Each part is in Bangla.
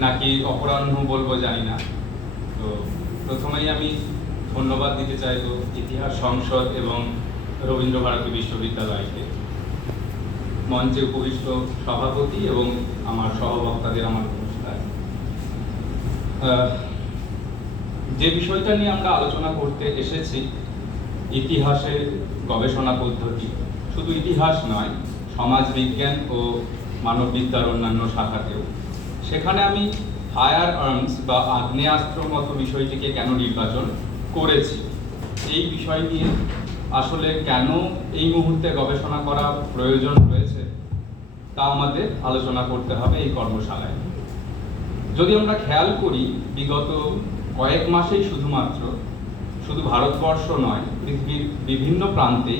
নাকি অপরাহ্ন বলব জানি না। তো প্রথমেই আমি ধন্যবাদ দিতে চাইব ইতিহাস সংসদ এবং রবীন্দ্র ভারতী বিশ্ববিদ্যালয়কে। মঞ্চে উপবিষ্ট সভাপতি এবং আমার সহবক্তাদের আমার আহ, যে বিষয়টা নিয়ে আমরা আলোচনা করতে এসেছি ইতিহাসের গবেষণা পদ্ধতি। শুধু ইতিহাস নয় সমাজ বিজ্ঞান ও মানববিদ্যার অন্যান্য শাখাতেও। সেখানে আমি ফায়ার আর্মস বা আগ্নেয়াস্ত্র মতো বিষয়টিকে কেন নির্বাচন করেছি? এই বিষয় নিয়ে আসলে কেন এই মুহূর্তে গবেষণা করা প্রয়োজন রয়েছে, তা আমাদের আলোচনা করতে হবে এই কর্মশালায়। যদি আমরা খেয়াল করি, বিগত কয়েক মাসেই শুধুমাত্র, শুধু ভারতবর্ষ নয়, পৃথিবীর বিভিন্ন প্রান্তে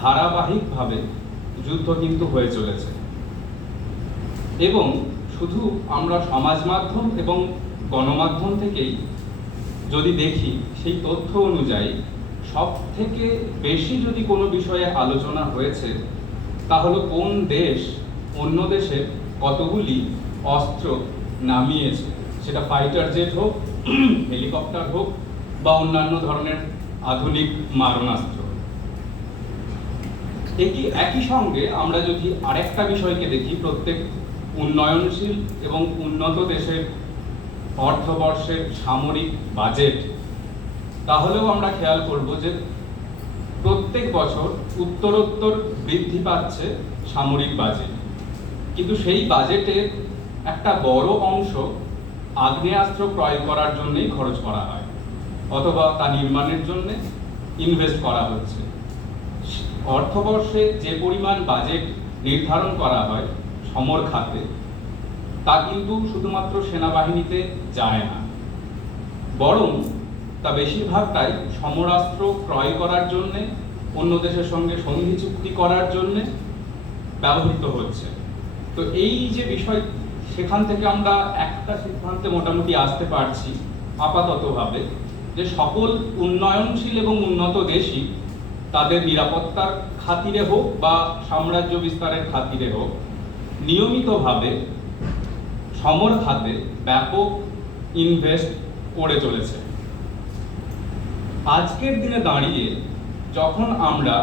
ধারাবাহিকভাবে যুদ্ধ কিন্তু হয়ে চলেছে। এবং শুধু আমরা সমাজ মাধ্যম এবং গণমাধ্যম থেকেই যদি দেখি, সেই তথ্য অনুযায়ী সব থেকে বেশি যদি কোনো বিষয়ে আলোচনা হয়েছে তা হলো কোন দেশ অন্য দেশে কতগুলি অস্ত্র নামিয়েছে? সেটা ফাইটার জেট হোক হেলিকপ্টার হোক, বা অন্যান্য ধরনের আধুনিক মারণাস্ত্র। একই একই সঙ্গে আমরা যদি আরেকটা বিষয়কে দেখি, প্রত্যেক উন্নয়নশীল এবং উন্নত দেশের অর্থবর্ষের সামরিক বাজেট। তাহলেও আমরা খেয়াল করব যে প্রত্যেক বছর উত্তরোত্তর বৃদ্ধি পাচ্ছে সামরিক বাজেট। কিন্তু সেই বাজেটের একটা বড় অংশ আগ্নেয়াস্ত্র ক্রয় করার জন্যই খরচ করা হয়, অথবা তা নির্মাণের জন্য ইনভেস্ট করা হচ্ছে। অর্থবর্ষে যে পরিমাণ বাজেট নির্ধারণ করা হয় সমর খাতে, তা কিন্তু শুধুমাত্র সেনাবাহিনীতে যায় না। বরং তা বেশিরভাগটাই সমরাস্ত্র ক্রয় করার জন্যে, অন্য দেশের সঙ্গে সন্ধি চুক্তি করার জন্যে ব্যবহৃত হচ্ছে। তো এই যে বিষয়, সেখান থেকে আমরা একটা সিদ্ধান্তে মোটামুটি আসতে পারছি আপাততভাবে যে সকল উন্নয়নশীল এবং উন্নত দেশই তাদের নিরাপত্তার খাতিরে হোক বা সাম্রাজ্য বিস্তারের খাতিরে হোক নিয়মিতভাবে সমর খাতে ব্যাপক ইনভেস্ট করে চলেছে। আজকের দিনে দাঁড়িয়ে যখন আমরা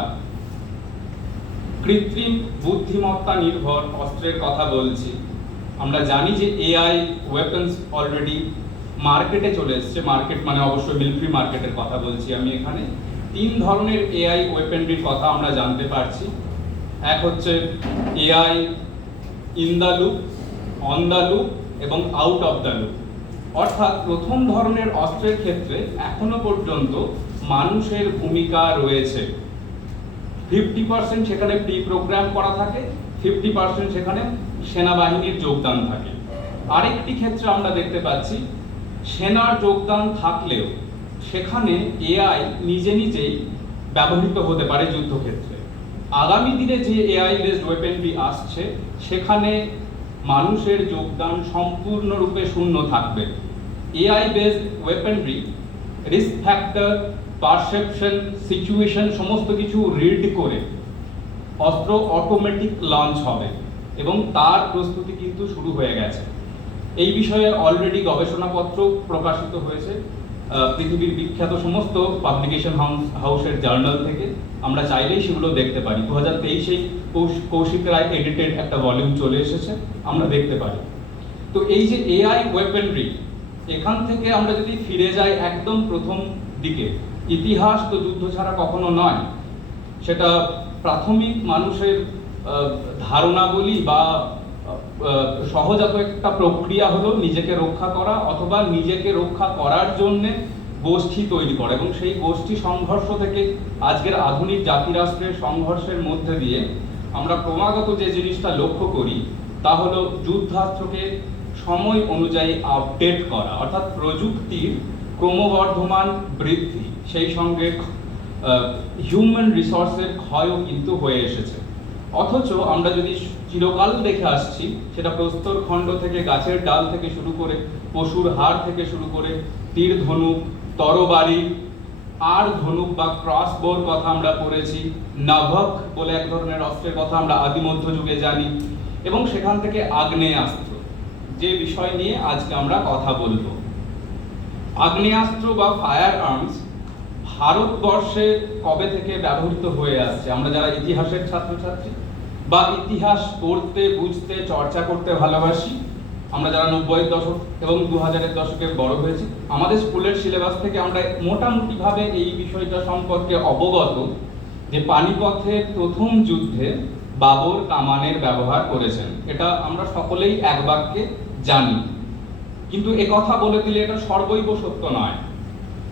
কৃত্রিম বুদ্ধিমত্তা নির্ভর অস্ত্রের কথা বলছি, আমরা জানি যে এআই ওয়েপন্স অলরেডি মার্কেটে চলে এসছে। মার্কেট মানে অবশ্যই মিলিটারি মার্কেটের কথা বলছি আমি এখানে। তিন ধরনের এআই ওয়েপেনরির কথা আমরা জানতে পারছি। এক হচ্ছে AI in the loop on the loop এবং আউট অফ দ্য লুপ অর্থাৎ প্রথম ধরনের অস্ত্রের ক্ষেত্রে এখনও পর্যন্ত মানুষের ভূমিকা রয়েছে। ফিফটি পার্সেন্ট সেখানে প্রি প্রোগ্রাম করা থাকে ফিফটি পার্সেন্ট সেখানে সেনাবাহিনীর যোগদান থাকে। আরেকটি ক্ষেত্রে আমরা দেখতে পাচ্ছি, সেনার যোগদান থাকলেও সেখানে এআই নিজে নিজেই ব্যবহৃত হতে পারে যুদ্ধক্ষেত্রে। আগামী দিনে যে এআই বেসড ওয়েপেনরি আসছে, সেখানে মানুষের যোগদান সম্পূর্ণরূপে শূন্য থাকবে। AI based weaponry risk factor perception situation সমস্ত কিছু রিড করে অস্ত্র অটোমেটিক লঞ্চ হবে এবং তার প্রস্তুতি কিন্তু শুরু হয়ে গেছে। এই বিষয়ে অলরেডি গবেষণাপত্র প্রকাশিত হয়েছে। পৃথিবীর বিখ্যাত সমস্ত পাবলিকেশন হাউসের জার্নাল থেকে আমরা চাইলেই সেগুলো দেখতে পারি। দু হাজার তেইশেই কৌশিক রায় এডিটেড একটা ভলিউম চলে এসেছে, আমরা দেখতে পারি। তো এই যে এআই ওয়েপেনরি এখান থেকে আমরা যদি ফিরে যাই একদম প্রথম দিকে, ইতিহাস তো যুদ্ধ ছাড়া কখনো নয়। সেটা প্রাথমিক মানুষের ধারণা বলি বা সহজাত একটা প্রক্রিয়া হলো নিজেকে রক্ষা করা অথবা নিজেকে রক্ষা করার জন্যে গোষ্ঠী তৈরি করা এবং সেই গোষ্ঠী সংঘর্ষ থেকে আজকের আধুনিক জাতিরাষ্ট্রের সংঘর্ষের মধ্যে দিয়ে আমরা ক্রমাগত যে জিনিসটা লক্ষ্য করি তা হলো যুদ্ধাস্ত্রকে সময় অনুযায়ী আপডেট করা, অর্থাৎ প্রযুক্তির ক্রমবর্ধমান বৃদ্ধি। সেই সঙ্গে হিউম্যান রিসোর্সের ক্ষয়ও কিন্তু হয়ে এসেছে। অথচ আমরা যদি চিরকাল দেখে আসছি। সেটা প্রস্তর খণ্ড থেকে গাছের ডাল থেকে শুরু করে পশুর হাড় থেকে শুরু করে তীর ধনুক, তরবারি, আর ধনুক বা ক্রস বোর কথা আমরা পড়েছি, নাভক বলে এক ধরনের অস্ত্রের কথা আমরা আদি মধ্যযুগে জানি, এবং সেখান থেকে আগ্নেয়াস্ত্র। যে বিষয় নিয়ে আজকে আমরা কথা বলব। আগ্নেয়াস্ত্র বা ফায়ার আর্মস ভারতবর্ষে কবে থেকে ব্যবহৃত হয়ে আসছে? আমরা যারা ইতিহাসের ছাত্রছাত্রী বা ইতিহাস পড়তে, বুঝতে, চর্চা করতে ভালোবাসি। আমরা যারা নব্বইয়ের দশক এবং দু হাজারের দশকে বড় হয়েছি, আমাদের স্কুলের সিলেবাস থেকে আমরা মোটামুটিভাবে এই বিষয়টা সম্পর্কে অবগত যে পানিপথের প্রথম যুদ্ধে বাবর কামানের ব্যবহার করেছেন। এটা আমরা সকলেই এক বাক্যে জানি। কিন্তু এ কথা বলে দিলে এটা সর্বৈব সত্য নয়।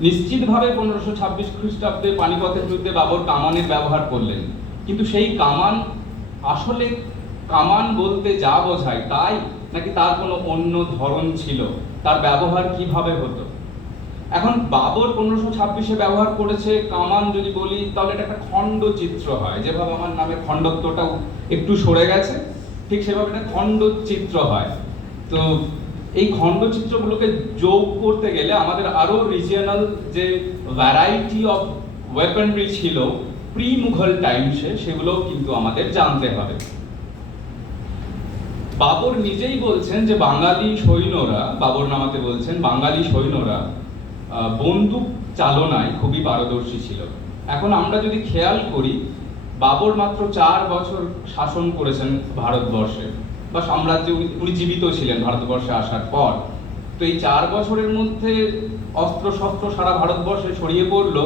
নিশ্চিতভাবে পনেরোশো ছাব্বিশ খ্রিস্টাব্দে পানিপথের যুদ্ধে বাবর কামানের ব্যবহার করলেন। কিন্তু সেই কামান আসলে কামান বলতে যা বোঝায় তাই? নাকি তার কোনো অন্য ধরন ছিল? তার ব্যবহার কীভাবে হতো? এখন বাবর পনেরোশো ছাব্বিশে ব্যবহার করেছে, কামান যদি বলি, তাহলে এটা একটা খণ্ড চিত্র হয়। যেভাবে আমার নামে খণ্ডত্বটা একটু সরে গেছে, ঠিক সেভাবে একটা খণ্ড চিত্র হয়। তো এই খণ্ডচিত্রগুলোকে যোগ করতে গেলে আমাদের আরও রিজিয়নাল যে ভ্যারাইটি অফ ওয়েপনরি ছিল প্রি মুঘল টাইমসে সেগুলো কিন্তু আমাদের জানতে হবে। বাবর নিজেই বলছেন যে বাঙালি সৈন্যরা, বাবর নামাতে বলছেন, বাঙালি সৈন্যরা বন্দুক চালনায় খুবই পারদর্শী ছিল। এখন আমরা যদি খেয়াল করি, বাবর মাত্র চার বছর শাসন করেছেন ভারতবর্ষে, বা সাম্রাজ্যে উনি জীবিত ছিলেন ভারতবর্ষে আসার পর। তো এই চার বছরের মধ্যে অস্ত্র শস্ত্র সারা ভারতবর্ষে ছড়িয়ে পড়ল।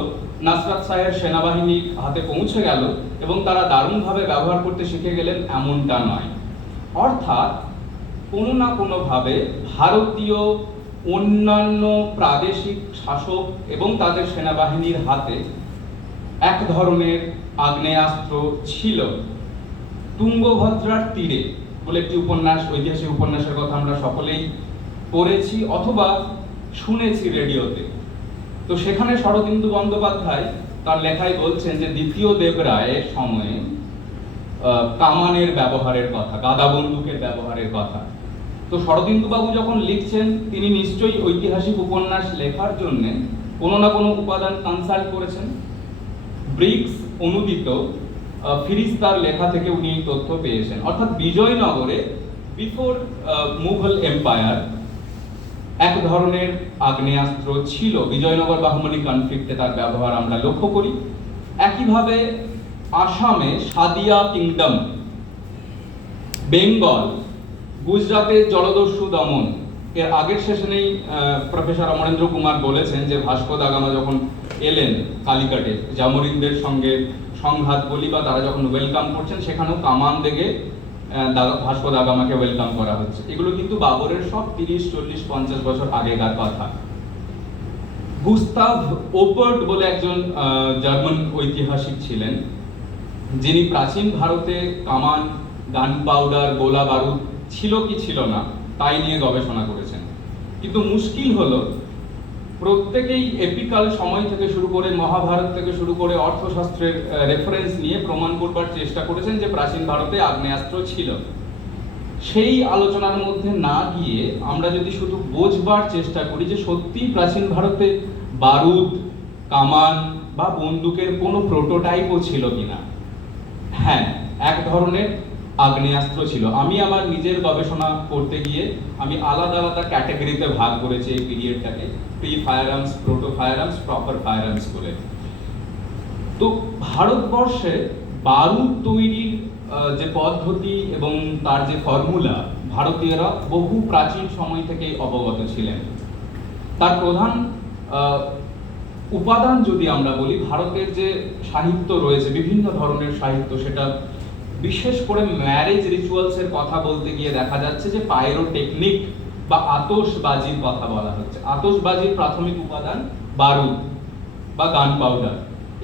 নাসরাত সাহের সেনাবাহিনী হাতে পৌঁছে গেল এবং তারা দারুণভাবে ব্যবহার করতে শিখে গেলেন এমনটা নয়। অর্থাৎ কোনো না কোনোভাবে ভারতীয় অন্যান্য প্রাদেশিক শাসক এবং তাদের সেনাবাহিনীর হাতে এক ধরনের আগ্নেয়াস্ত্র ছিল। তুঙ্গভদ্রার তীরে বলে একটি উপন্যাস, ঐতিহাসিক উপন্যাসের কথা আমরা সকলেই পড়েছি অথবা শুনেছি রেডিওতে। তো সেখানে শরদিন্দু বন্দ্যোপাধ্যায় তার লেখায় বলছেন যে দ্বিতীয় দেবরায়ের সময়ে কামানের ব্যবহারের কথা গাদা বন্দুকের ব্যবহারের কথা। তো শরদিন্দু বাবু যখন লিখছেন তিনি নিশ্চয়ই ঐতিহাসিক উপন্যাস লেখার জন্য কোনো না কোনো উপাদান কনসাল্ট করেছেন। ব্রিক্স অনুদিত আহ, ফিরিস্তার লেখা থেকে উনি তথ্য পেয়েছেন। অর্থাৎ বিজয়নগরে বিফোর মুঘল এম্পায়ার এক ধরনের আগ্নেয়াস্ত্র ছিল। বিজয়নগর বাহুমনি কনফ্লিক্টে তার ব্যবহার আমরা লক্ষ্য করি। একইভাবে আসামে সাদিয়া কিংডম বেঙ্গল গুজরাটের জলদস্যু দমন। এর আগের সেশনেই প্রফেসর অমরেন্দ্র কুমার বলেছেন যে ভাস্কো দাগামা যখন এলেন কালিকাটে, জামরিনদের সঙ্গে সংঘাত, বলি বা তারা যখন ওয়েলকাম করছেন, সেখানেও কামান দেখে আহ, দা- ভাস্কো দা ওয়েলকাম করা হচ্ছে। এগুলো কিন্তু বাবরের সব তিরিশ চল্লিশ পঞ্চাশ বছর আগেকার কথা। গুস্তাভ ওপার্ট বলে একজন জার্মান ঐতিহাসিক ছিলেন। যিনি প্রাচীন ভারতে কামান গান পাউডার গোলা বারুদ ছিল কি ছিল না তাই নিয়ে গবেষণা করেছেন। কিন্তু মুশকিল হলো প্রত্যেকেই এপিকাল সময় থেকে শুরু করে মহাভারত থেকে শুরু করে অর্থশাস্ত্রের রেফারেন্স নিয়ে প্রমাণ করবার চেষ্টা করেছেন যে প্রাচীন ভারতে আগ্নেয়াস্ত্র ছিল। সেই আলোচনার মধ্যে না গিয়ে আমরা যদি শুধু বোঝবার চেষ্টা করি যে সত্যি প্রাচীন ভারতে বারুদ, কামান বা বন্দুকের কোনো প্রোটোটাইপও ছিল কিনা। হ্যাঁ এক ধরনের আগ্নেয়াস্ত্র ছিল। আমি আমার নিজের গবেষণা করতে গিয়ে আমি আলাদা আলাদা ক্যাটাগরিতে ভাগ করেছি এই পিরিয়ডটাকে। Pre firearms proto firearms proper firearms বলে। তো ভারতবর্ষে বারুদ তৈরির যে পদ্ধতি এবং তার যে ফর্মুলা ভারতীয়রা বহু প্রাচীন সময় থেকে অবগত ছিলেন। তার প্রধান উপাদান যদি আমরা বলি, ভারতের যে সাহিত্য রয়েছে, বিভিন্ন ধরনের সাহিত্য, সেটা বিশেষ করে ম্যারেজ রিচুয়ালস এর কথা বলতে গিয়ে দেখা যাচ্ছে যে পাইরো টেকনিক বা আতশবাজির কথা বলা হচ্ছে। আতশবাজির প্রাথমিক উপাদান বারুদ বা গান পাউডার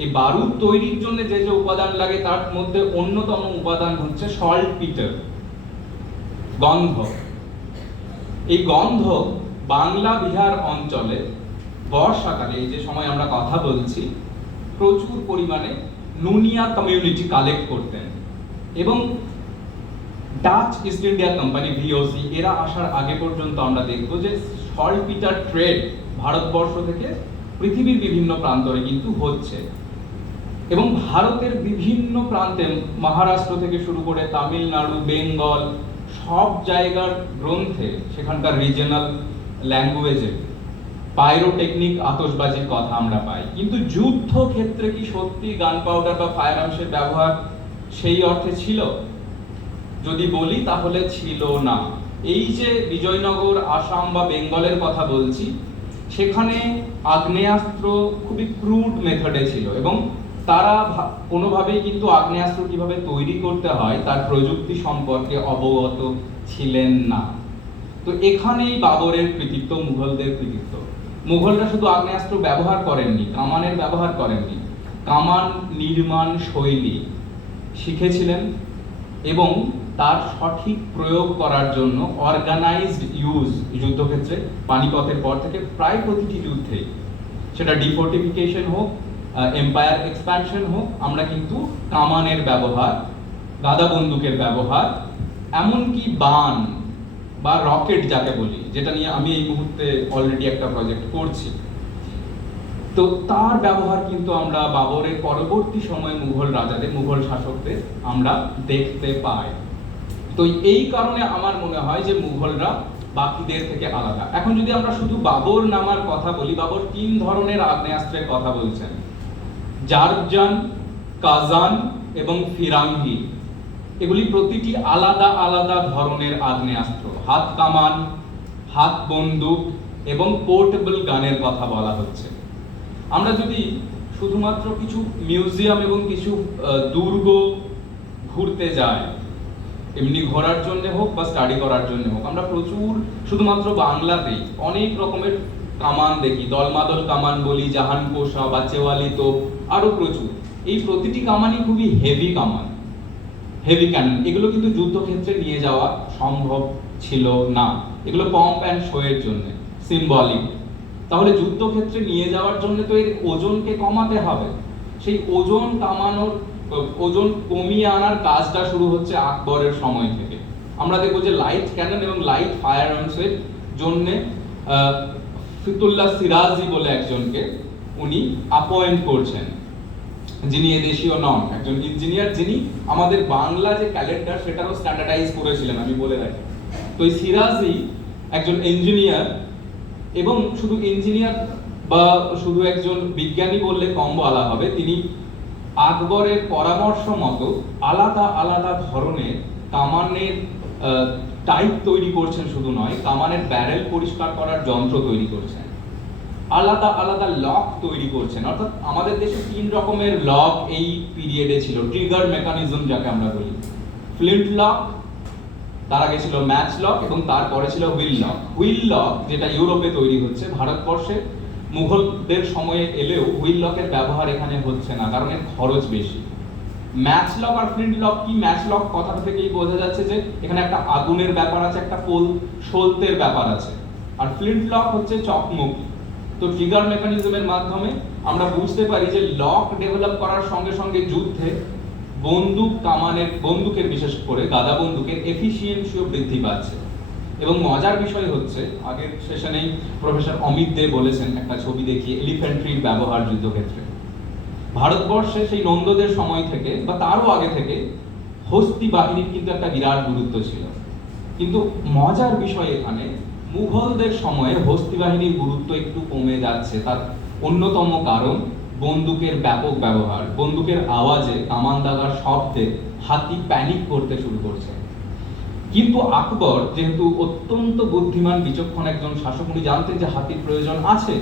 এই বারুদ তৈরির জন্য যে যে উপাদান লাগে তার মধ্যে অন্যতম উপাদান হচ্ছে সল্ট পিটার গন্ধ। এই গন্ধ বাংলা বিহার অঞ্চলে বর্ষাকালে, এই যে সময় আমরা কথা বলছি, প্রচুর পরিমাণে নুনিয়া কমিউনিটি কালেক্ট করতেন। এবং Dutch East India Company VOC এরা আসার আগে পর্যন্ত আমরা দেখব যে সল্ট পিটার ট্রেড ভারতবর্ষ থেকে পৃথিবীর বিভিন্ন প্রান্তরে কিন্তু হচ্ছে। এবং ভারতের বিভিন্ন প্রান্তে মহারাষ্ট্র থেকে শুরু করে তামিলনাড়ু, বেঙ্গল সব জায়গার গ্রন্থে সেখানকার রিজনাল ল্যাঙ্গুয়েজে পাইরোটেকনিক আতশবাজির কথা আমরা পাই। কিন্তু যুদ্ধ ক্ষেত্রে কি সত্যি গান পাউডার বা ফায়ার আর্মসের ব্যবহার সেই অর্থে ছিল? যদি বলি তাহলে ছিল না। এই যে বিজয়নগর, আসাম বা বেঙ্গলের কথা বলছি, সেখানে আগ্নেয়াস্ত্র খুবই ক্রুড মেথডে ছিল এবং তারা কোনোভাবেই কিন্তু আগ্নেয়াস্ত্র কীভাবে তৈরি করতে হয় তার প্রযুক্তি সম্পর্কে অবগত ছিলেন না। তো এখানেই বাবরের কৃতিত্ব, মুঘলদের কৃতিত্ব। মুঘলরা শুধু আগ্নেয়াস্ত্র ব্যবহার করেননি, কামানের ব্যবহার করেননি। কামান নির্মাণ শৈলী শিখেছিলেন এবং তার সঠিক প্রয়োগ করার জন্য অর্গানাইজড ইউজ যুদ্ধক্ষেত্রে পানিপথের পর থেকে প্রায় প্রতিটি যুদ্ধে, সেটা ডিফোর্টিফিকেশন হোক এম্পায়ার এক্সপ্যানশন হোক, আমরা কিন্তু কামানের ব্যবহার, গাদা বন্দুকের ব্যবহার, এমনকি বান বা রকেট যাকে বলি, যেটা নিয়ে আমি এই মুহূর্তে অলরেডি একটা প্রজেক্ট করছি। তো তার ব্যবহার কিন্তু আমরা বাবরের পরবর্তী সময়ে মুঘল রাজাদের, মুঘল শাসকদের আমরা দেখতে পাই। তো এই কারণে আমার মনে হয় যে মুঘলরা বাকিদের থেকে আলাদা। এখন যদি আমরা শুধু বাবর নামার কথা বলি, বাবর তিন ধরনের আগ্নেয়াস্ত্রের কথা বলছেন। জারজান, কাজান এবং ফিরাঙ্গি। এগুলি প্রতিটি আলাদা আলাদা ধরনের আগ্নেয়াস্ত্র। হাত কামান, হাত বন্দুক এবং পোর্টেবল গানের কথা বলা হচ্ছে। আমরা যদি শুধুমাত্র কিছু মিউজিয়াম এবং কিছু দুর্গ ঘুরতে যাই, এমনি ঘোরার জন্য হোক বা স্টাডি করার জন্য হোক, আমরা প্রচুর, শুধুমাত্র বাংলাতেই অনেক রকমের কামান দেখি। দলমাদল কামান বলি জাহান কোষা বা চেওয়ালি তো আরও প্রচুর। এই প্রতিটি কামানই খুবই হেভি কামান। হেভি ক্যানন এগুলো কিন্তু যুদ্ধক্ষেত্রে নিয়ে যাওয়া সম্ভব ছিল না। এগুলো পম্প অ্যান্ড শোয়ের জন্য সিম্বলিক তাহলে যুদ্ধক্ষেত্রে নিয়ে যাওয়ার জন্য তো এর ওজনকে কমাতে হবে। সেই ওজন কামানোর, ওজন কমিয়ে আনার কাজটা শুরু হচ্ছে আকবরের সময় থেকে। আমরা দেখব যে লাইট ক্যানন এবং লাইট ফায়ার আর্মসের জন্য ফিতুল্লাহ সিরাজি বলে একজনকে উনি অ্যাপয়েন্ট করছেন। যিনি এদেশীয় নন, একজন ইঞ্জিনিয়ার যিনি আমাদের বাংলা যে ক্যালেন্ডার সেটারও স্ট্যান্ডার্ডাইজ করেছিলেন, আমি বলে রাখি। তো এই সিরাজি একজন ইঞ্জিনিয়ার এবং শুধু ইঞ্জিনিয়ার বা শুধু একজন বিজ্ঞানী বললে কম বলা হবে, তিনি আকবরের পরামর্শ মতো আলাদা আলাদা ধরনের কামানের টাইপ তৈরি করছেন শুধু নয়, কামানের ব্যারেল পরিষ্কার করার যন্ত্র তৈরি করছেন। আলাদা আলাদা লক তৈরি করছেন। অর্থাৎ আমাদের দেশে তিন রকমের লক এই পিরিয়ডে ছিল ট্রিগার মেকানিজম যাকে আমরা বলি। ফ্লিন্ট লক তার আগে ছিল ম্যাচ লক এবং তারপরে ছিল হুইল লক হুইল লক যেটা ইউরোপে তৈরি হচ্ছে, ভারতবর্ষে মুঘলদের সময়ে এলেও হুইল লকের ব্যবহার এখানে হচ্ছে না, কারণ এর খরচ বেশি। ম্যাচ লক আর ফ্লিন্ট লক কি? ম্যাচ লক কথাটা থেকেই বোঝা যাচ্ছে যে এখানে একটা আগুনের ব্যাপার আছে, একটা পোল সলতের ব্যাপার আছে। আর ফ্লিন্ট লক হচ্ছে চকমকি। তো ট্রিগার মেকানিজমের মাধ্যমে আমরা বুঝতে পারি যে লক ডেভেলপ করার সঙ্গে সঙ্গে যুদ্ধে বন্দুক কামানের, বন্দুকের বিশেষ করে গাদা বন্দুকের এফিসিয়েন্সিও বৃদ্ধি পাচ্ছে। এবং মজার বিষয় হচ্ছে, আগের সেশনেই প্রফেসর অমিত দে বলেছেন, একটা ছবি দেখিয়ে এলিফ্যান্ট্রির ব্যবহার যুদ্ধক্ষেত্রে। ভারতবর্ষে সেই নন্দদের সময় থেকে, বা তারও আগে থেকে, হস্তি বাহিনীর কিন্তু একটা বিরাট গুরুত্ব ছিল। কিন্তু মজার বিষয় এখানে, মুঘলদের সময়ে হস্তি বাহিনীর গুরুত্ব একটু কমে যাচ্ছে। তার অন্যতম কারণ বন্দুকের ব্যাপক ব্যবহার, বন্দুকের আওয়াজে কামান দাগার শব্দে হাতি প্যানিক করতে শুরু করছে। কিন্তু আকবর যেহেতু অত্যন্ত বুদ্ধিমান, বিচক্ষণ একজন শাসক, উনি জানতেন যে হাতির প্রয়োজন আছে।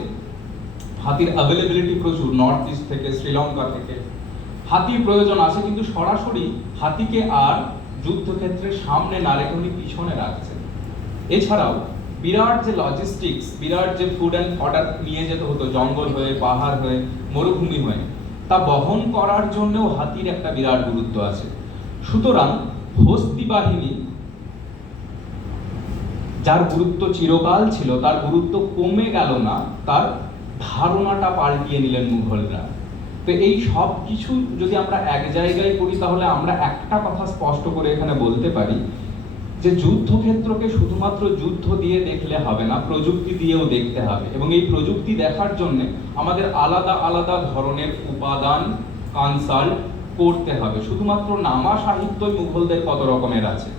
হাতির অ্যাভেলেবিলিটি প্রচুর নর্থ ইস্ট থেকে, শ্রীলঙ্কা থেকে। হাতির প্রয়োজন আছে, কিন্তু সরাসরি হাতিকে আর যুদ্ধক্ষেত্রের সামনে না রেখে উনি পিছনে রাখছেন। এছাড়াও বিরাট যে লজিস্টিক্স বিরাট যে ফুড অ্যান্ড অর্ডার নিয়ে যেতে হতো, জঙ্গল হয়ে, পাহাড় হয়ে, মরুভূমি হয়ে, তা বহন করার জন্যও হাতির একটা বিরাট গুরুত্ব আছে। সুতরাং হস্তি বাহিনী যার গুরুত্ব চিরকাল ছিল, তার গুরুত্ব কমে গেল না, তার ধারণাটা পাল্টিয়ে নিলেন মুঘলরা। তো এই সব কিছু যদি আমরা এক জায়গায় করি, তাহলে আমরা একটা কথা স্পষ্ট করে এখানে বলতে পারি যে যুদ্ধক্ষেত্রকে শুধুমাত্র যুদ্ধ দিয়ে দেখলে হবে না, প্রযুক্তি দিয়েও দেখতে হবে। এবং এই প্রযুক্তি দেখার জন্য আমাদের আলাদা আলাদা ধরনের উপাদান কনসাল্ট করতে হবে। শুধুমাত্র নামা সাহিত্যই মুঘলদের কত রকমের আছে?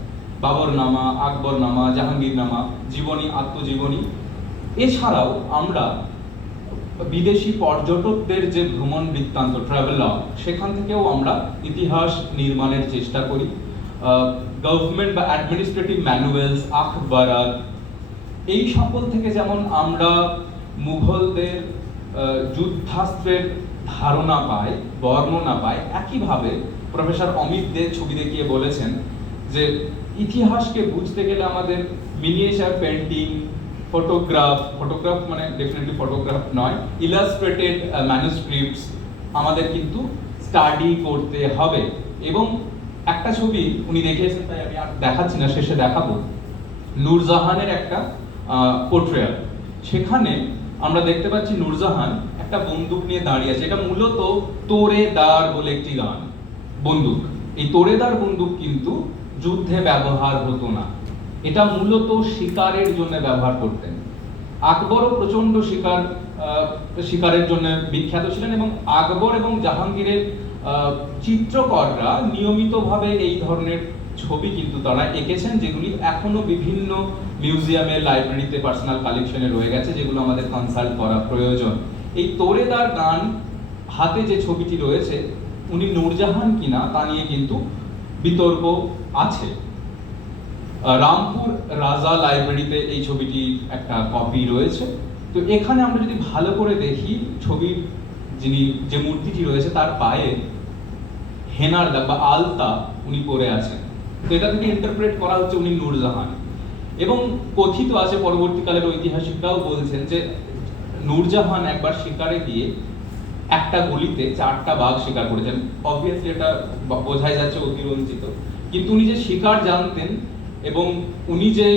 বাবরনামা আকবরনামা জাহাঙ্গীরনামা জীবনী, আত্মজীবনী। এছাড়াও আমরা বিদেশি পর্যটকদের যে ভ্রমণ বৃত্তান্ত ট্রাভেলগ সেখান থেকেও আমরা ইতিহাস নির্মাণের চেষ্টা করি। গভর্নমেন্ট বা অ্যাডমিনিস্ট্রেটিভ ম্যানুয়ালস আখবারাত, এই সকল থেকে যেমন আমরা মুঘলদের যুদ্ধাস্ত্রের ধারণা পাই, বর্ণনা পাই, একইভাবে প্রফেসর অমিত দে ছবি দেখিয়ে বলেছেন যে ইতিহাসকে বুঝতে গেলে আমাদের মিনিয়েচার পেন্টিং ফটোগ্রাফ ফটোগ্রাফ মানে ডেফিনেটলি ফটোগ্রাফ নয় ইলাস্ট্রেটেড ম্যানুস্ক্রিপ্টস আমাদের কিন্তু স্টাডি করতে হবে এবং একটা ছবি উনি দেখিয়েছেন, তাই আমি আর দেখাচ্ছি না, শেষে দেখাবো। নূরজাহানের একটা পোর্ট্রেয়াল সেখানে আমরা দেখতে পাচ্ছি নূরজাহান একটা বন্দুক নিয়ে দাঁড়িয়ে আছে। এটা মূলত তোরেদার বলে একটি গান, বন্দুক। এই তোরেদার বন্দুক কিন্তু যুদ্ধে ব্যবহার হতো না। এটা মূলত শিকারের জন্য ব্যবহার করতেন। আকবরও প্রচণ্ড শিকার শিকারের জন্য বিখ্যাত ছিলেন এবং আকবর এবং জাহাঙ্গীরের চিত্রকররা নিয়মিতভাবে এই ধরনের ছবি কিন্তু তারা এঁকেছেন, যেগুলি এখনও বিভিন্ন মিউজিয়ামে, লাইব্রেরিতে পার্সোনাল কালেকশনে রয়ে গেছে, যেগুলো আমাদের কনসাল্ট করা প্রয়োজন। এই তোরেদার গান হাতে যে ছবিটি রয়েছে, উনি নূরজাহান কিনা তা নিয়ে কিন্তু বিতর্ক আছে। রামপুর রাজা লাইব্রেরিতে এই ছবিটির একটা কপি রয়েছে। তো এখানে আমরা যদি ভালো করে দেখি, ছবির যিনি যে মূর্তিটি রয়েছে, তার পায়ে হেনার দাগ বা আলতা উনি পরে আছেন। তো এটা থেকে ইন্টারপ্রেট করা হচ্ছে উনি নূরজাহান। এবং কথিত আছে পরবর্তীকালের ঐতিহাসিকরাও বলছেন যে নূরজাহান একবার শিকারে গিয়ে একটা গলিতে চারটা বাঘ শিকার করেছেন। অবভিয়াসলি এটা বোঝাই যাচ্ছে অতিরঞ্জিত। কিন্তু উনি যে শিকার জানতেন এবং উনি যে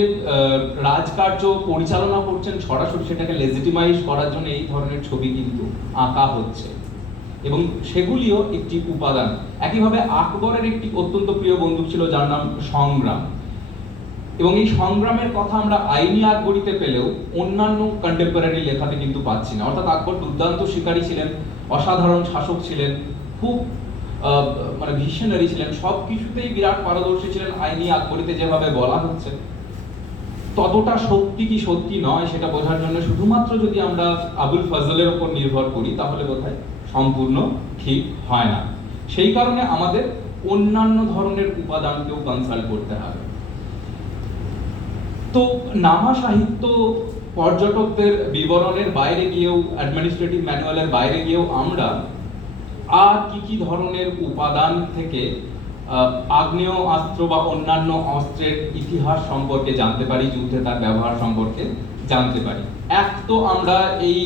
রাজকার্য পরিচালনা করছেন সরাসরি সেটাকে লেজিটিমাইজ করার জন্য এই ধরনের ছবি কিন্তু আঁকা হচ্ছে। এবং সেগুলিও একটি উপাদান। একইভাবে আকবরের একটি অত্যন্ত প্রিয় বন্দুক ছিল যার নাম সংগ্রাম। এবং এই সংগ্রামের কথা আমরা আইনি আকবরীতে পেলেও অন্যান্য কন্টেম্পোরারি লেখাতে কিন্তু পাচ্ছি না। অর্থাৎ আকবর দুর্দান্ত শিকারী ছিলেন, অসাধারণ শাসক ছিলেন, খুব মানে ভিশনারি ছিলেন সব কিছুতেই বিরাট পারদর্শী ছিলেন আইনি আকবরীতে যেভাবে বলা হচ্ছে। ততটা সত্যি কি সত্যি নয় সেটা বোঝার জন্য শুধুমাত্র যদি আমরা আবুল ফজলের ওপর নির্ভর করি, তাহলে বোধহয় সম্পূর্ণ ঠিক হয় না। সেই কারণে আমাদের অন্যান্য ধরনের উপাদানকেও কনসাল্ট করতে হবে। তো নামা সাহিত্য পর্যটকদের বিবরণের বাইরে গিয়েও অ্যাডমিনিস্ট্রেটিভ ম্যানুয়ালের বাইরে গিয়েও আমরা আর কি কি ধরনের উপাদান থেকে আগ্নেয় অস্ত্র বা অন্যান্য অস্ত্রের ইতিহাস সম্পর্কে জানতে পারি, যুদ্ধে তার ব্যবহার সম্পর্কে জানতে পারি। এক তো আমরা এই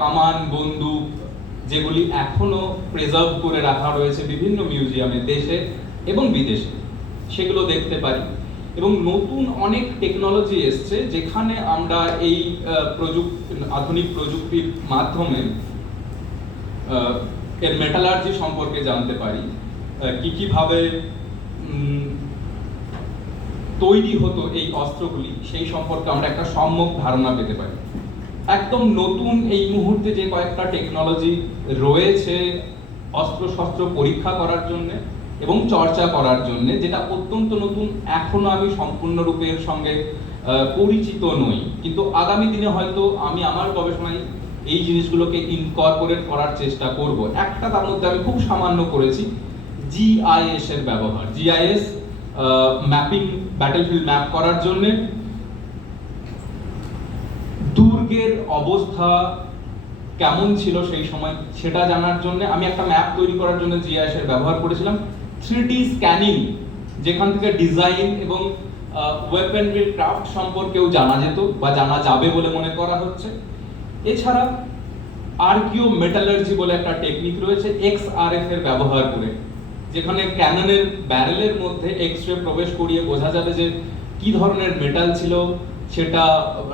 কামান, বন্দুক যেগুলি এখনও প্রিজার্ভ করে রাখা রয়েছে বিভিন্ন মিউজিয়ামে দেশে এবং বিদেশে। সেগুলো দেখতে পারি। এবং নতুন অনেক টেকনোলজি এসছে যেখানে আমরা এই প্রযুক্তি আধুনিক প্রযুক্তির মাধ্যমে এর মেটালার্জি সম্পর্কে জানতে পারি। কি কীভাবে তৈরি হতো এই অস্ত্রগুলি, সেই সম্পর্কে আমরা একটা সম্যক ধারণা পেতে পারি। একদম নতুন এই মুহূর্তে যে কয়েকটা টেকনোলজি রয়েছে অস্ত্র শস্ত্র পরীক্ষা করার জন্য এবং চর্চা করার জন্য, যেটা অত্যন্ত নতুন, এখনও আমি সম্পূর্ণরূপে এর সঙ্গে পরিচিত নই। কিন্তু আগামী দিনে হয়তো আমি আমার গবেষণায় এই জিনিসগুলোকে ইনকর্পোরেট করার চেষ্টা করব। একটা তার মধ্যে আমি খুব সামান্য করেছি জিআইএস এর ব্যবহার। জিআইএস ম্যাপিং ব্যাটেলফিল্ড ম্যাপ করার জন্য দুর্গের অবস্থা কেমন ছিল সেই সময় সেটা জানার জন্য আমি একটা ম্যাপ তৈরি করার জন্য জিআইএস এর ব্যবহার করেছিলাম। থ্রি ডি স্ক্যানিং, যেখান থেকে ডিজাইন এবং ওয়েপেনরি ক্রাফট সম্পর্কেও জানা যেত বা জানা যাবে বলে মনে করা হচ্ছে। এছাড়া আর্কিও মেটালার্জি বলে একটা টেকনিক রয়েছে এক্স আর এফ এর ব্যবহার করে, যেখানে ক্যাননের ব্যারেলের মধ্যে এক্স রে প্রবেশ করিয়ে বোঝা যাবে যে কি ধরনের মেটাল ছিল সেটা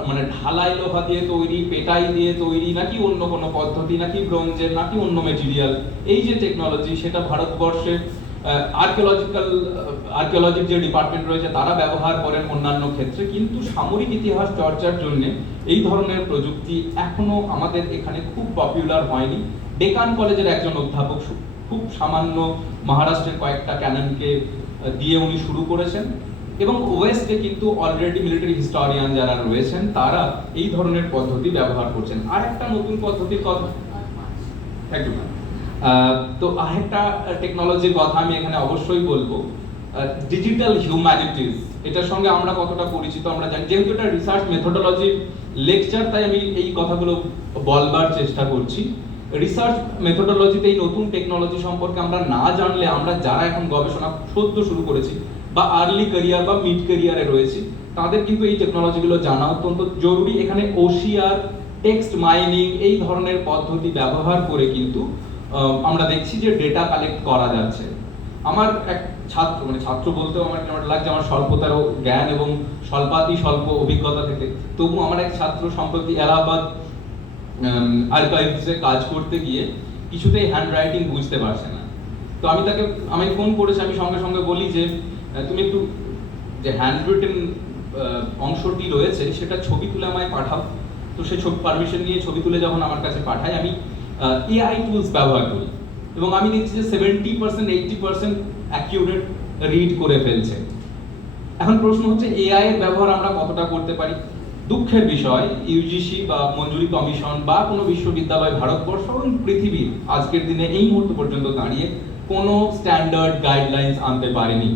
মানে ঢালাই লোহা দিয়ে তৈরি, পেটাই দিয়ে তৈরি, নাকি অন্য কোনো পদ্ধতি, নাকি ব্রোঞ্জের, নাকি অন্য মেটেরিয়াল এই যে টেকনোলজি সেটা ভারতবর্ষে আর্কিওলজিক্যাল আর্কিওলজির যে ডিপার্টমেন্ট রয়েছে, তারা ব্যবহার করেন অন্যান্য ক্ষেত্রে। কিন্তু সামরিক ইতিহাস চর্চার জন্য এই ধরনের প্রযুক্তি এখনও আমাদের এখানে খুব পপুলার হয়নি। ডেকান কলেজের একজন অধ্যাপক খুব সামান্য মহারাষ্ট্রের কয়েকটা ক্যাননকে দিয়ে উনি শুরু করেছেন। এবং ওয়েস্টে কিন্তু অলরেডি মিলিটারি হিস্টোরিয়ান যারা রয়েছেন, তারা এই ধরনের পদ্ধতি ব্যবহার করছেন। আর একটা নতুন পদ্ধতির কথা থ্যাংক ইউ তো আরেকটা টেকনোলজির কথা আমি এখানে অবশ্যই বলব। ডিজিটাল হিউম্যানিটিস এটার সঙ্গে আমরা কতটা পরিচিত আমরা জানি। যেহেতু এটা রিসার্চ মেথোডোলজি লেকচার তাই আমি এই কথাগুলো বলবার চেষ্টা করছি। রিসার্চ মেথোডোলজিতে এই নতুন টেকনোলজি সম্পর্কে আমরা না জানলে আমরা যারা এখন গবেষণা সদ্য শুরু করেছি বা আর্লি ক্যারিয়ার বা মিড ক্যারিয়ারে রয়েছি, তাদের কিন্তু এই টেকনোলজিগুলো জানা অত্যন্ত জরুরি। এখানে ওসিআর টেক্সট মাইনিং এই ধরনের পদ্ধতি ব্যবহার করে কিন্তু আমরা দেখছি যে ডেটা কালেক্ট করা যাচ্ছে। আমার এক ছাত্র মানে ছাত্র বলতেও আমার কেমন লাগছে, আমার স্বল্পতার জ্ঞান এবং স্বল্পাতি স্বল্প অভিজ্ঞতা থেকে। তবু আমার এক ছাত্র সম্প্রতি এলাহাবাদ আর্কাইভসে কাজ করতে গিয়ে কিছুতেই হ্যান্ড রাইটিং বুঝতে পারছে না। তো আমি তাকে, আমি ফোন করেছি, আমি সঙ্গে সঙ্গে বলি যে তুমি একটু যে হ্যান্ড রিটেন অংশটি রয়েছে, সেটা ছবি তুলে আমায় পাঠাও। তো সে ছবি পারমিশন নিয়ে ছবি তুলে যখন আমার কাছে পাঠায়, আমি এআই টুলস ব্যবহার করি। এবং আমি দেখছি যে seventy percent eighty percent accurate read করে ফেলছে। এখন প্রশ্ন হচ্ছে এআই এর ব্যবহার আমরা কতটা করতে পারি? দুঃখের বিষয় ইউজিসি বা মঞ্জুরি কমিশন বা কোনো বিশ্ববিদ্যালয়, ভারতবর্ষ এবং পৃথিবীর আজকের দিনে এই মুহূর্ত পর্যন্ত দাঁড়িয়ে কোনো স্ট্যান্ডার্ড গাইডলাইন্স আনতে পারেনি।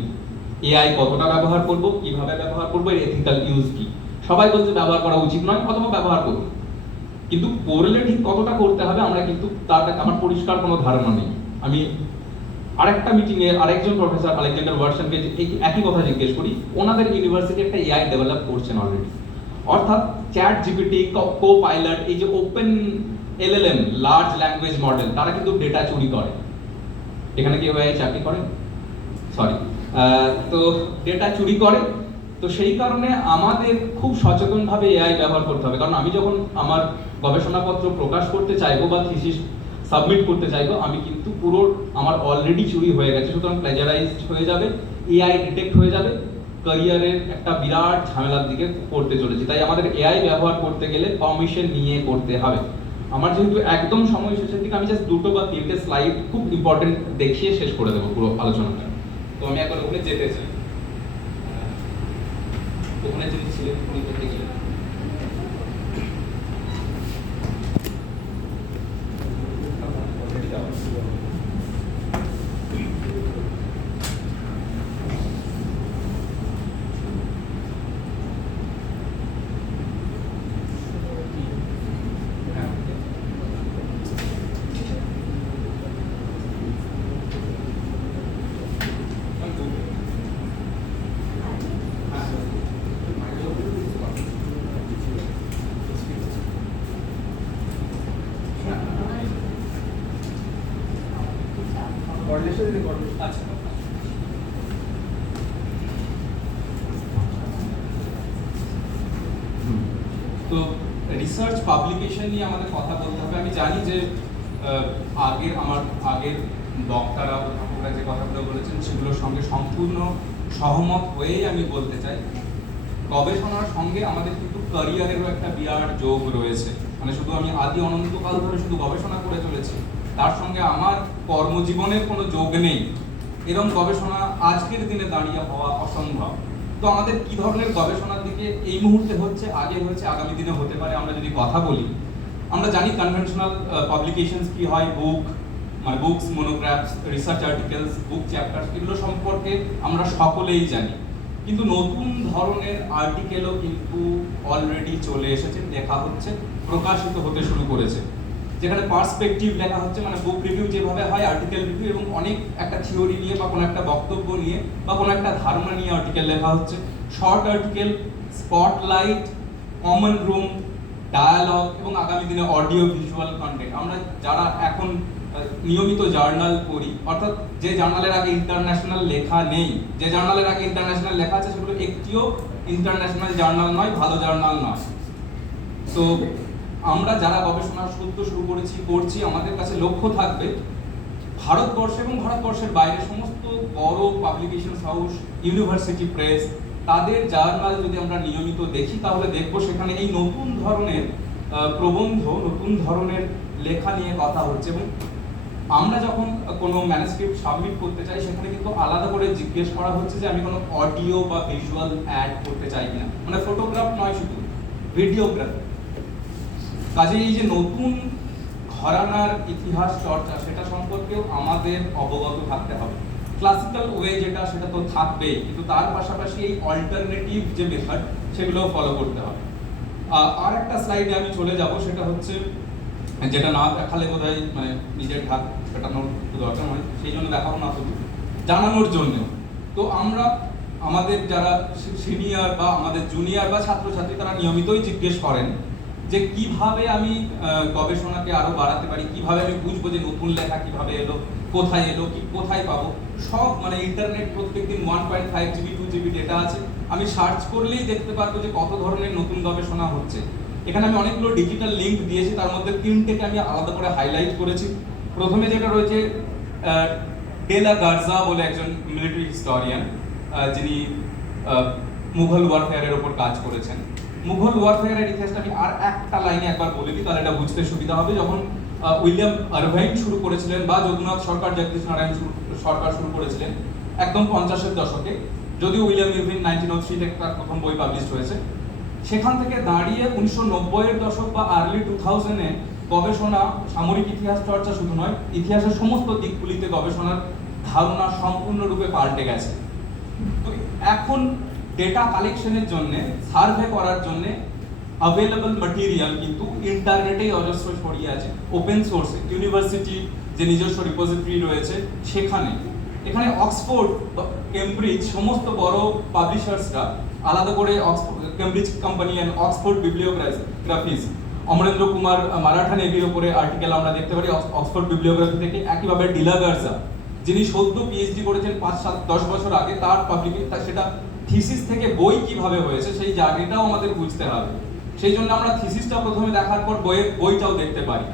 এআই কতটা ব্যবহার করব, কীভাবে ব্যবহার করব, এর এথিক্যাল ইউজ কি? সবাই বলছে ব্যবহার করা উচিত নয়, অথবা ব্যবহার করুন কিন্তু করলে ঠিক কতটা করতে হবে, আমরা কিন্তু তার আমার পরিষ্কার কোনো ধারণা নেই। আমি আরেকটা মিটিং এ আরেকজন প্রফেসর আলেকজান্ডার ওয়াটসনকে একই কথা জিজ্ঞেস করি, ওনাদের ইউনিভার্সিটি একটা এআই ডেভেলপ করছেন অলরেডি অর্থাৎ চ্যাট জিপিটি কো পাইলট এই যে open LLM large language model তারা কিন্তু ডেটা চুরি করে। এখানে কেউ এআই চাকরি করেন সরি তো ডেটা চুরি করে। তো সেই কারণে আমাদের খুব সচেতনভাবে এআই ব্যবহার করতে হবে। কারণ আমি যখন আমার গবেষণাপত্র প্রকাশ করতে চাইব বা থিসিস সাবমিট করতে চাইব, আমি কিন্তু পুরো আমার অলরেডি চুরি হয়ে গেছে। সুতরাং প্লেজারাইজড হয়ে যাবে এআই ডিটেক্ট হয়ে যাবে ক্যারিয়ারের একটা বিরাট ঝামেলার দিকে পড়তে চলেছি। তাই আমাদের এআই ব্যবহার করতে গেলে পারমিশন নিয়ে করতে হবে। আমার যেহেতু একদম সময় শেষের দিকে আমি জাস্ট দুটো বা তিনটে স্লাইড খুব ইম্পর্টেন্ট দেখিয়ে শেষ করে দেবো পুরো আলোচনাটা। তো আমি একবার ওখানে যেতে চাই। ওখানে যদি ছিলেন ওখানে করতে গেলেন আচ্ছা তো রিসার্চ পাবলিকেশন নিয়ে আমাদের কথা বলতে হবে। আমি জানি যে আগের আমার আগের বক্তারা অধ্যাপকরা যে কথাগুলো বলেছেন, সেগুলোর সঙ্গে সম্পূর্ণ সহমত হয়েই আমি বলতে চাই। গবেষণার সঙ্গে আমাদের কিন্তু ক্যারিয়ারেরও একটা বিরাট যোগ রয়েছে। মানে শুধু আমি আদি অনন্তকাল ধরে শুধু গবেষণা করে চলেছি, তার সঙ্গে আমার কর্মজীবনের কোনো যোগ নেই। এরকম গবেষণা আজকের দিনে দাঁড়িয়ে হওয়া অসম্ভব। তো আমাদের কি ধরনের গবেষণার দিকে এই মুহূর্তে হচ্ছে, আগে হচ্ছে আগামী দিনে হতে পারে, আমরা যদি কথা বলি আমরা জানি কনভেনশনাল পাবলিকেশনস কি হয়? বুক মানে books monographs research articles book chapters এগুলো সম্পর্কে আমরা সকলেই জানি। কিন্তু নতুন ধরনের আর্টিকেলও কিন্তু অলরেডি চলে এসেছে, লেখা হচ্ছে, প্রকাশিত হতে শুরু করেছে। যেখানে পার্সপেক্টিভ লেখা হচ্ছে মানে বুক রিভিউ যেভাবে হয় আর্টিকেল রিভিউ এবং অনেক একটা থিওরি নিয়ে বা কোনো একটা বক্তব্য নিয়ে বা কোনো একটা ধারণা নিয়ে আর্টিকেল লেখা হচ্ছে। Short article spotlight common room dialogue এবং আগামী দিনে অডিও ভিজুয়াল কন্টেন্ট আমরা যারা এখন নিয়মিত জার্নাল পড়ি, অর্থাৎ যে জার্নালের আগে ইন্টারন্যাশনাল লেখা নেই, যে জার্নালের আগে ইন্টারন্যাশনাল লেখা আছে, সেগুলো একটিও ইন্টারন্যাশনাল জার্নাল নয়, ভালো জার্নাল নয়। তো আমরা যারা গবেষণা সত্য শুরু করেছি, করছি, আমাদের কাছে লক্ষ্য থাকবে, ভারতবর্ষ এবং ভারতবর্ষের বাইরে সমস্ত বড় পাবলিকেশন হাউস ইউনিভার্সিটি প্রেস তাদের জার্নাল যদি আমরা নিয়মিত দেখি, তাহলে দেখব সেখানে এই নতুন ধরনের প্রবন্ধ, নতুন ধরনের লেখা নিয়ে কথা হচ্ছে। এবং আমরা যখন কোনো ম্যানুস্ক্রিপ্ট সাবমিট করতে চাই, সেখানে কিন্তু আলাদা করে জিজ্ঞেস করা হচ্ছে যে আমি কোনো অডিও বা ভিজুয়াল অ্যাড করতে চাই কিনা। মানে ফটোগ্রাফ নয় শুধু ভিডিওগ্রাফ কাজে এই যে নতুন ঘরানার ইতিহাস চর্চা, সেটা সম্পর্কেও আমাদের অবগত থাকতে হবে। ক্লাসিক্যাল ওয়ে যেটা, সেটা তো থাকবেই। কিন্তু তার পাশাপাশি এই অল্টারনেটিভ যে মেথড সেগুলোও ফলো করতে হবে। আর একটা স্লাইডে আমি চলে যাব, সেটা হচ্ছে, যেটা না দেখালে বোধহয় মানে নিজের ঢাক কাটানোর দরকার মানে সেই জন্য দেখাবো না শুধু, জানানোর জন্যও। তো আমরা, আমাদের যারা সিনিয়র বা আমাদের জুনিয়র বা ছাত্রছাত্রী, তারা নিয়মিতই জিজ্ঞেস করেন যে কীভাবে আমি গবেষণাকে আরও বাড়াতে পারি, কীভাবে আমি বুঝব যে নতুন লেখা কীভাবে এলো কোথায় এলো কি, কোথায় পাবো? সব মানে ইন্টারনেট প্রত্যেকদিন one point five GB two GB data আছে। আমি সার্চ করলেই দেখতে পারব যে কত ধরনের নতুন গবেষণা হচ্ছে। এখানে আমি অনেকগুলো ডিজিটাল লিঙ্ক দিয়েছি, তার মধ্যে তিনটেকে আমি আলাদা করে হাইলাইট করেছি। প্রথমে যেটা রয়েছে ডেলা গার্জা বলে একজন মিলিটারি হিস্টোরিয়ান যিনি মুঘল ওয়ারফেয়ারের ওপর কাজ করেছেন। মুঘল ওয়ারফেয়ারের ইতিহাসটা আমি আর একটা লাইনে একবার বলে দিই, তাহলে এটা বুঝতে সুবিধা হবে। যখন উইলিয়াম আরভাইন শুরু করেছিলেন বা যদুনাথ সরকার, জগদীশ নারায়ণ সরকার শুরু করেছিলেন একদম পঞ্চাশের দশকে। যদিও William Irvine nineteen oh three থেকে তার প্রথম বই পাবলিশ হয়েছে। সেখান থেকে দাঁড়িয়ে উনিশশো নব্বইয়ের দশক বা আর্লি টু থাউজেন্ডে গবেষণা, সামরিক ইতিহাস চর্চা শুধু নয়, ইতিহাসের সমস্ত দিকগুলিতে গবেষণার ধারণা সম্পূর্ণরূপে পাল্টে গেছে। তো এখন ডেটা কালেকশনের জন্য সার্ভে করার জন্য অ্যাভেলেবল ম্যাটেরিয়াল কিন্তু ইন্টারনেটেই অজস্র ছড়িয়ে আছে। ওপেন সোর্সে ইউনিভার্সিটি যে নিজস্ব রিপোজিটরি রয়েছে, সেখানে। এখানে অক্সফোর্ড কেমব্রিজ সমস্ত বড় পাবলিশার্সরা আলাদা করে Oxford Cambridge company and Oxford bibliographies Amarendra Kumar Maratha নেভির উপরে আর্টিকেল আমরা দেখতে পারি অক্স- অক্সফোর্ড বিবলিওগ্রাফি থেকে একইভাবে ডিলা গার্জা যিনি সদ্য পিএইচডি করেছেন পাঁচ সাত, দশ বছর আগে, তার পাবলিক সেটা থিসিস থেকে বই কীভাবে হয়েছে, সেই জার্নিটাও আমাদের বুঝতে হবে। সেই জন্য আমরা থিসিসটা প্রথমে দেখার পর বইয়ের বইটাও দেখতে পারি।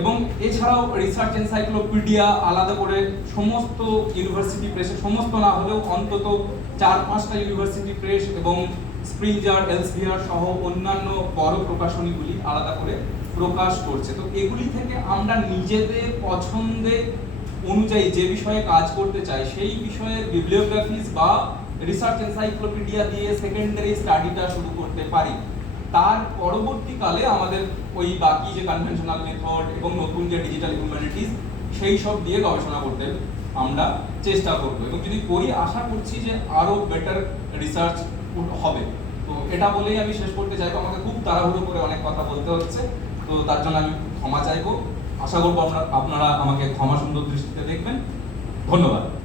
এবং এছাড়াও রিসার্চ এনসাইক্লোপিডিয়া আলাদা করে সমস্ত ইউনিভার্সিটি প্রেসে, সমস্ত না হলেও অন্তত চার পাঁচটা ইউনিভার্সিটি প্রেস এবং স্প্রিংজার এলসভিয়ার সহ অন্যান্য বড় প্রকাশনীগুলি আলাদা করে প্রকাশ করছে। তো এগুলি থেকে আমরা নিজেদের পছন্দে অনুযায়ী যে বিষয়ে কাজ করতে চাই, সেই বিষয়ের বিবলিওগ্রাফিস বা রিসার্চ এনসাইক্লোপিডিয়া দিয়ে সেকেন্ডারি স্টাডিটা শুরু করতে পারি। তার পরবর্তীকালে আমাদের ওই বাকি যে কনভেনশনাল মেথড এবং নতুন যে ডিজিটাল হিউম্যানিটিস সেই সব দিয়ে গবেষণা করতে আমরা চেষ্টা করব। এবং যদি করি, আশা করছি যে আরও বেটার রিসার্চ হবে। তো এটা বলেই আমি শেষ করতে চাইব। আমাকে খুব তাড়াহুড়ো করে অনেক কথা বলতে হচ্ছে। তো তার জন্য আমি ক্ষমা চাইব। আশা করব আপনারা আপনারা আমাকে ক্ষমা সুন্দর দৃষ্টিতে দেখবেন। ধন্যবাদ।